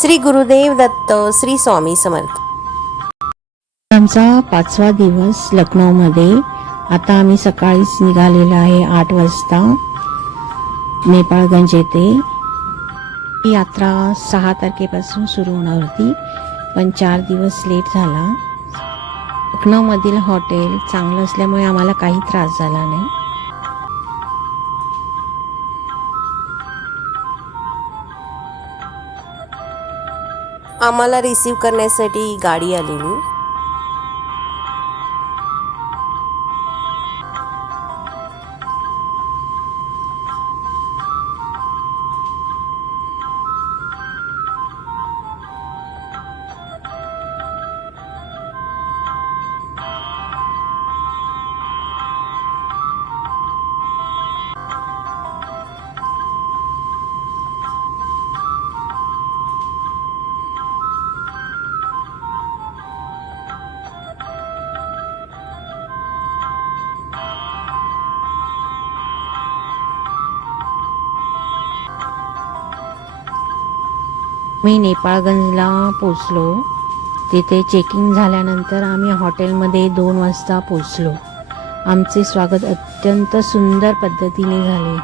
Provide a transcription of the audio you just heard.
श्री गुरुदेव दत्त, श्री स्वामी समर्थ. आमचा 5वा दिवस लखनौमध्ये. आता आम्ही सकाळीच निघालेलो आहे 8 वाजता नेपाळगंज येथे. ही यात्रा 6 तारखेपासून सुरू होणार होती, पण 4 दिवस लेट झाला. लखनौमधील हॉटेल चांगलं असल्यामुळे आम्हाला काही त्रास झाला नाही. आम्हाला रिसीव्ह करण्यासाठी गाडी आलेली. मी नेपाळगंजला पोचलो. तिथे चेकिंग झाल्यानंतर आम्ही हॉटेलमध्ये 2 वाजता पोचलो. आमचे स्वागत अत्यंत सुंदर पद्धतीने झाले.